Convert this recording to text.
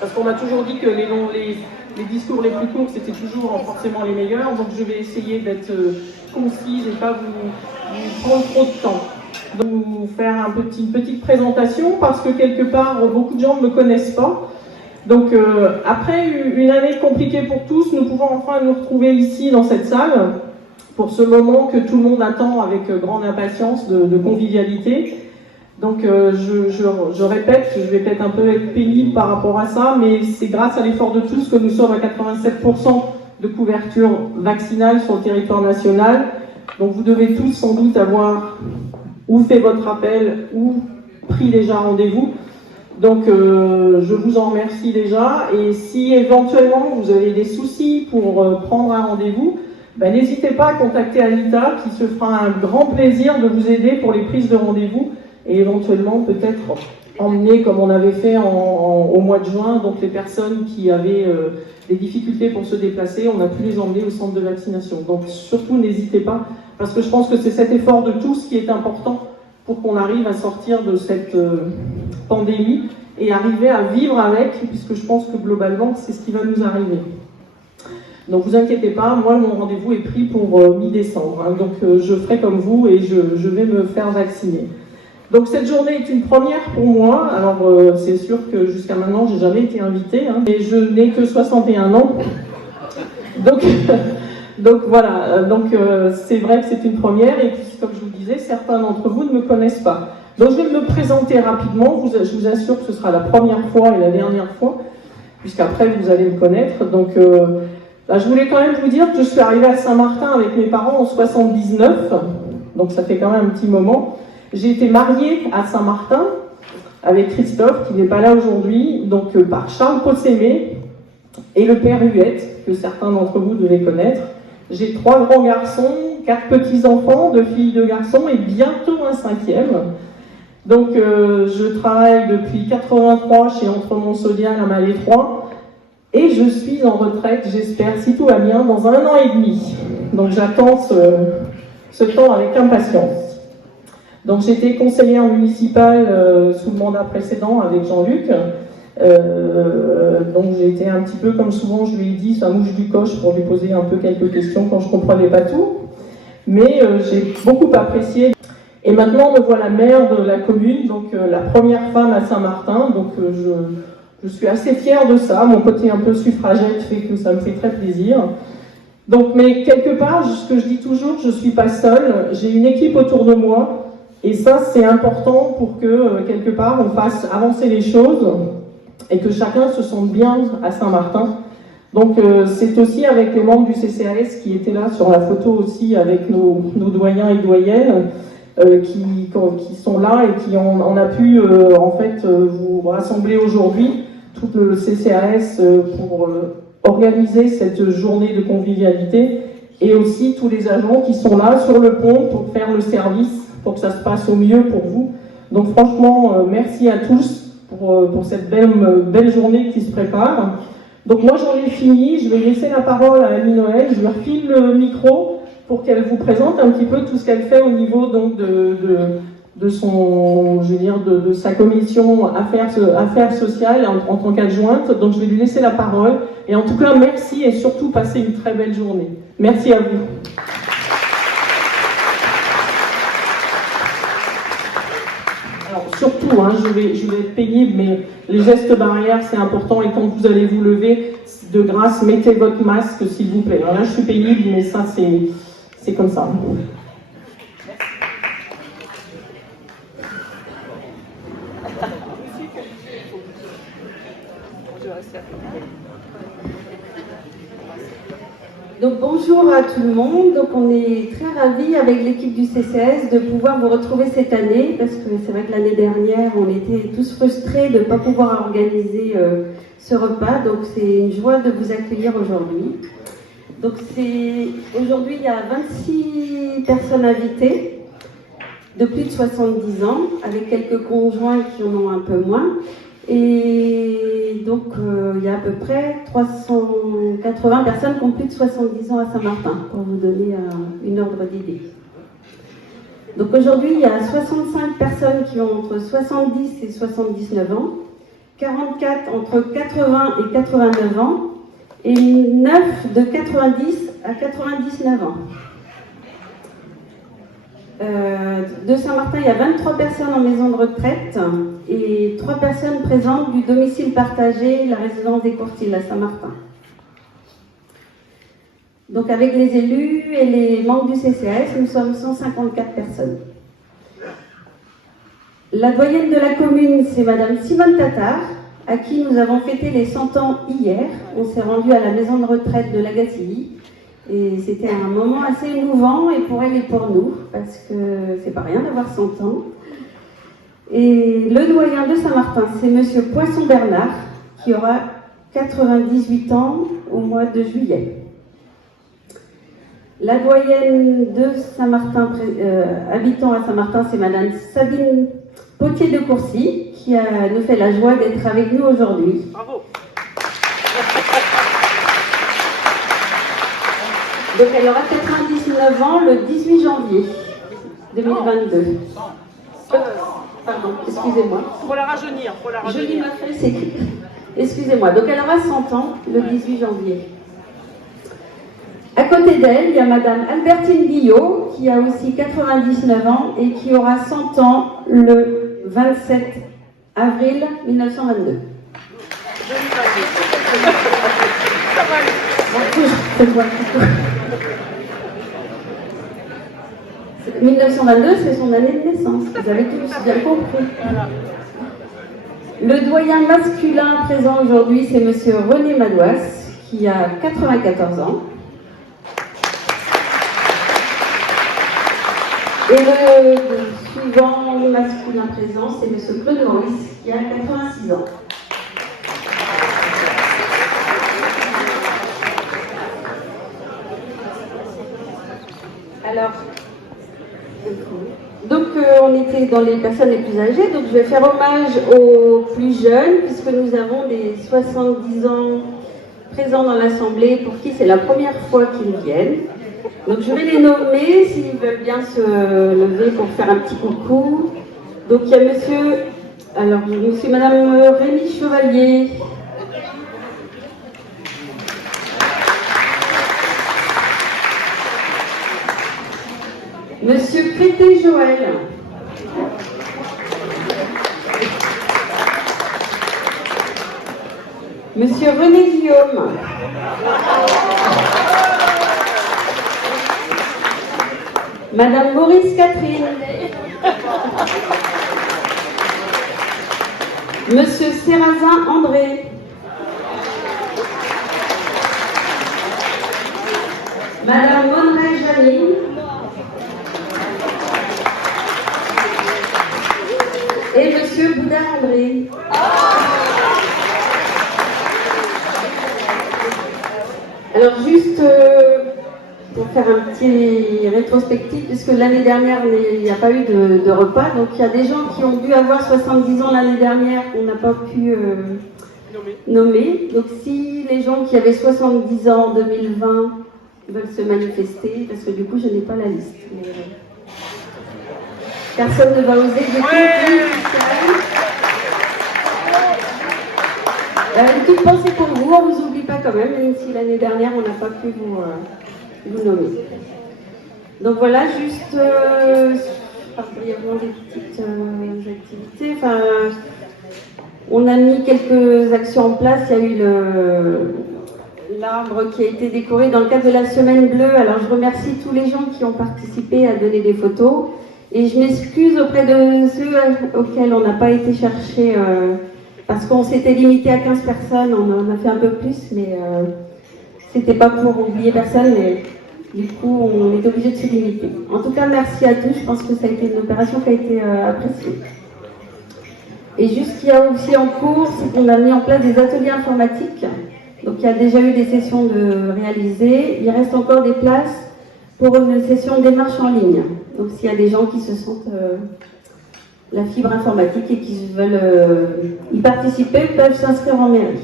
Parce qu'on m'a toujours dit que les discours les plus courts, c'était toujours forcément les meilleurs. Donc je vais essayer d'être concise et pas vous prendre trop de temps. Donc vous faire une petite présentation parce que quelque part, beaucoup de gens ne me connaissent pas. Donc après une année compliquée pour tous, nous pouvons enfin nous retrouver ici dans cette salle pour ce moment que tout le monde attend avec grande impatience de convivialité. Donc je répète, je vais peut-être un peu être pénible par rapport à ça, mais c'est grâce à l'effort de tous que nous sommes à 87% de couverture vaccinale sur le territoire national. Donc vous devez tous sans doute avoir ou fait votre appel ou pris déjà rendez-vous. Donc je vous en remercie déjà, et si éventuellement vous avez des soucis pour prendre un rendez-vous, ben, n'hésitez pas à contacter Anita qui se fera un grand plaisir de vous aider pour les prises de rendez-vous et éventuellement peut-être emmener, comme on avait fait au mois de juin, donc les personnes qui avaient des difficultés pour se déplacer, on a pu les emmener au centre de vaccination. Donc surtout n'hésitez pas, parce que je pense que c'est cet effort de tous qui est important pour qu'on arrive à sortir de cette pandémie et arriver à vivre avec, puisque je pense que globalement c'est ce qui va nous arriver. Donc vous inquiétez pas, moi mon rendez-vous est pris pour mi-décembre, hein, donc je ferai comme vous et je vais me faire vacciner. Donc cette journée est une première pour moi. Alors c'est sûr que jusqu'à maintenant j'ai jamais été invitée, hein, mais je n'ai que 61 ans. Donc voilà, c'est vrai que c'est une première, et puis comme je vous le disais, certains d'entre vous ne me connaissent pas. Donc je vais me présenter rapidement, je vous assure que ce sera la première fois et la dernière fois, puisqu'après vous allez me connaître. Donc là, je voulais quand même vous dire que je suis arrivée à Saint-Martin avec mes parents en 79, donc ça fait quand même un petit moment. J'ai été mariée à Saint-Martin avec Christophe, qui n'est pas là aujourd'hui, donc par Charles Possémé et le père Huette, que certains d'entre vous devez connaître. J'ai 3 grands garçons, 4 petits-enfants, 2 filles, 2 garçons, et bientôt un 5e. Donc je travaille depuis 83 chez Entremont-Sodial à Malétroit, et je suis en retraite, j'espère, si tout va bien, dans 1 an et demi. Donc j'attends ce temps avec impatience. Donc j'étais conseillère municipale sous le mandat précédent avec Jean-Luc. Donc j'ai été un petit peu, comme souvent je lui ai dit, sa mouche du coche pour lui poser un peu quelques questions quand je ne comprenais pas tout. Mais j'ai beaucoup apprécié. Et maintenant me voilà maire de la commune, donc la première femme à Saint-Martin. Donc je suis assez fière de ça. Mon côté un peu suffragette fait que ça me fait très plaisir. Donc, mais quelque part, ce que je dis toujours, je ne suis pas seule. J'ai une équipe autour de moi. Et ça, c'est important pour que, quelque part, on fasse avancer les choses et que chacun se sente bien à Saint-Martin. Donc, c'est aussi avec les membres du CCAS qui étaient là sur la photo aussi, avec nos doyens et doyennes qui sont là et qui on a pu, en fait, vous rassembler aujourd'hui, tout le CCAS pour organiser cette journée de convivialité, et aussi tous les agents qui sont là sur le pont pour faire le service, pour que ça se passe au mieux pour vous. Donc franchement, merci à tous pour cette belle journée qui se prépare. Donc moi j'en ai fini, je vais laisser la parole à Annie Noël, je lui refile le micro pour qu'elle vous présente un petit peu tout ce qu'elle fait au niveau donc de son, je veux dire, de sa commission affaires sociales en tant qu'adjointe. Donc je vais lui laisser la parole, et en tout cas merci, et surtout passez une très belle journée. Merci à vous. Surtout, hein, je vais être pénible, mais les gestes barrières, c'est important, et quand vous allez vous lever, de grâce, mettez votre masque, s'il vous plaît. Alors là, je suis pénible, mais ça, c'est comme ça. Donc bonjour à tout le monde. Donc on est très ravis avec l'équipe du CCAS de pouvoir vous retrouver cette année, parce que c'est vrai que l'année dernière on était tous frustrés de ne pas pouvoir organiser ce repas. Donc c'est une joie de vous accueillir aujourd'hui. Donc aujourd'hui il y a 26 personnes invitées de plus de 70 ans, avec quelques conjoints qui en ont un peu moins. Et donc, il y a à peu près 380 personnes qui ont plus de 70 ans à Saint-Martin, pour vous donner une ordre d'idée. Donc aujourd'hui, il y a 65 personnes qui ont entre 70 et 79 ans, 44 entre 80 et 89 ans et 9 de 90 à 99 ans. De Saint-Martin, il y a 23 personnes en maison de retraite et 3 personnes présentes du domicile partagé, la résidence des Courtils à Saint-Martin. Donc avec les élus et les membres du CCAS, nous sommes 154 personnes. La doyenne de la commune, c'est Madame Simone Tatar, à qui nous avons fêté les 100 ans hier. On s'est rendu à la maison de retraite de Lagatilly. Et c'était un moment assez émouvant, et pour elle et pour nous, parce que c'est pas rien d'avoir 100 ans. Et le doyen de Saint-Martin, c'est Monsieur Poisson Bernard, qui aura 98 ans au mois de juillet. La doyenne de Saint-Martin, habitant à Saint-Martin, c'est Madame Sabine Potier de Courcy, qui nous fait la joie d'être avec nous aujourd'hui. Bravo. Donc elle aura 99 ans le 18 janvier 2022. Pardon, excusez-moi. Faut la rajeunir, faut la Je rajeunir. lis ma feuille, c'est écrit. Excusez-moi. Donc elle aura 100 ans le 18 janvier. À côté d'elle, il y a Madame Albertine Guillot, qui a aussi 99 ans et qui aura 100 ans le 27 avril 1922. Ça va aller. Je vois plutôt. 1922, c'est son année de naissance. Vous avez tous bien compris. Le doyen masculin présent aujourd'hui, c'est Monsieur René Madouas, qui a 94 ans. Et le suivant masculin présent, c'est Monsieur Claude Maurice, qui a 86 ans. Alors, donc on était dans les personnes les plus âgées, donc je vais faire hommage aux plus jeunes, puisque nous avons des 70 ans présents dans l'Assemblée, pour qui c'est la première fois qu'ils viennent. Donc je vais les nommer, s'ils veulent bien se lever pour faire un petit coucou. Donc il y a monsieur et madame Rémi Chevalier. Monsieur Crété Joël. Monsieur René Guillaume. Madame Maurice Catherine. Monsieur Sérazin André. Madame Monrey Janine. Et Monsieur Boudin André. Alors juste pour faire un petit rétrospectif, puisque l'année dernière il n'y a pas eu de repas, donc il y a des gens qui ont dû avoir 70 ans l'année dernière qu'on n'a pas pu nommer. Donc si les gens qui avaient 70 ans en 2020 veulent se manifester, parce que du coup je n'ai pas la liste. Mais, personne ne va oser une toute pensée pour vous, on ne vous oublie pas quand même si l'année dernière on n'a pas pu vous nommer. Donc voilà, juste brièvement des petites activités. Enfin, on a mis quelques actions en place. Il y a eu l'arbre qui a été décoré dans le cadre de la Semaine Bleue. Alors je remercie tous les gens qui ont participé à donner des photos. Et je m'excuse auprès de ceux auxquels on n'a pas été chercher, parce qu'on s'était limité à 15 personnes, on en a fait un peu plus, mais c'était pas pour oublier personne, mais du coup on est obligé de se limiter. En tout cas, merci à tous, je pense que ça a été une opération qui a été appréciée. Et juste ce qu'il y a aussi en cours, c'est qu'on a mis en place des ateliers informatiques. Donc il y a déjà eu des sessions de réalisées, il reste encore des places pour une session démarche en ligne. Donc s'il y a des gens qui se sentent la fibre informatique et qui veulent y participer, peuvent s'inscrire en mairie.